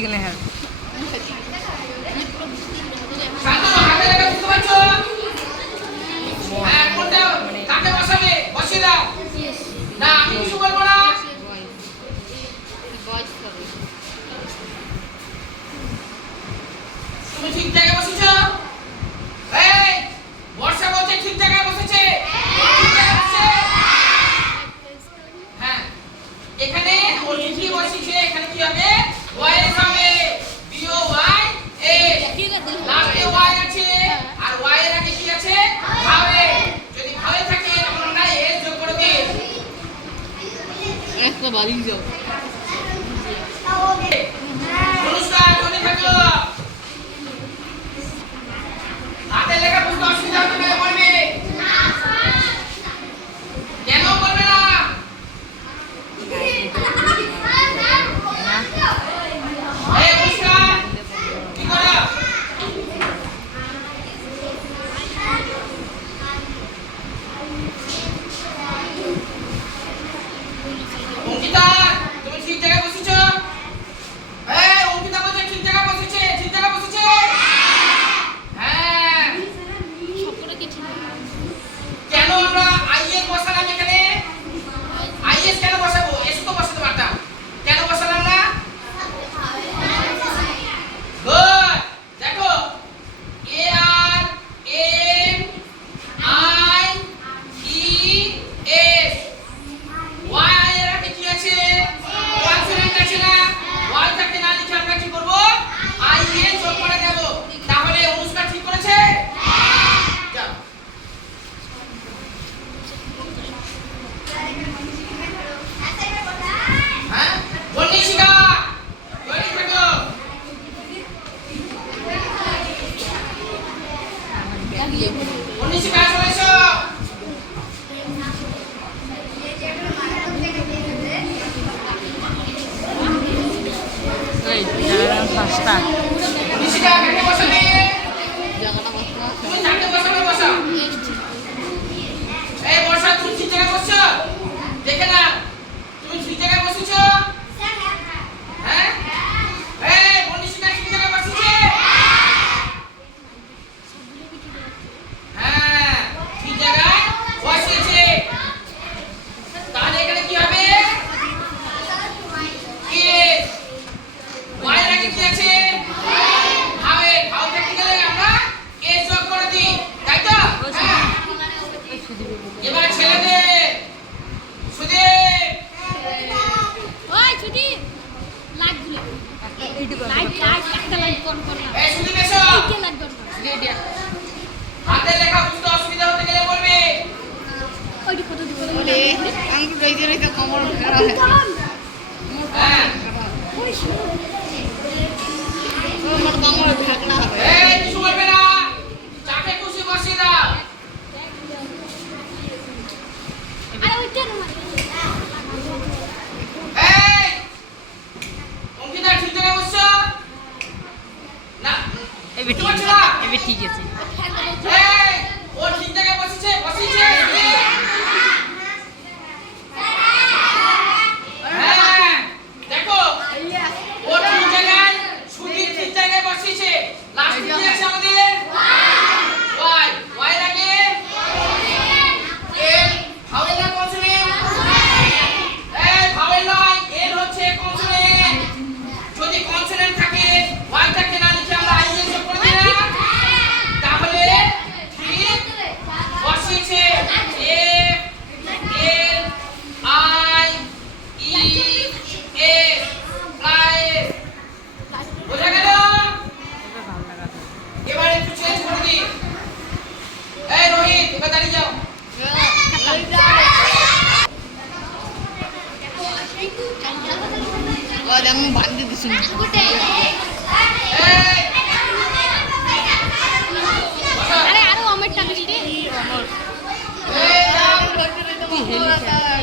digan Laringe, ó. pasta. ездить. congelada,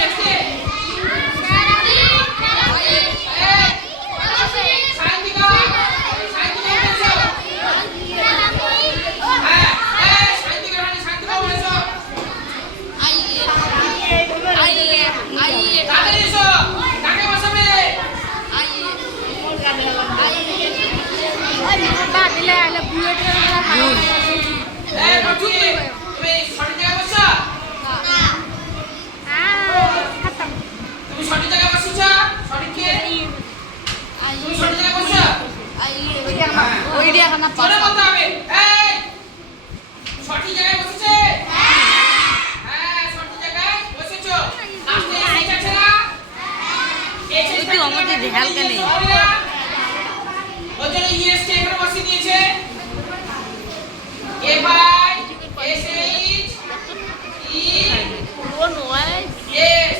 U স্টেপের বসিয়ে দিয়েছে। A by S H E S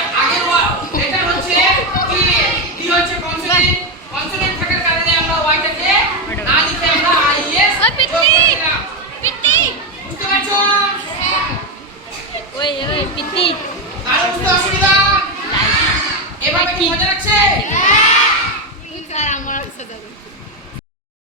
বিদ্যুৎ এভাবে কি মজা রাখছে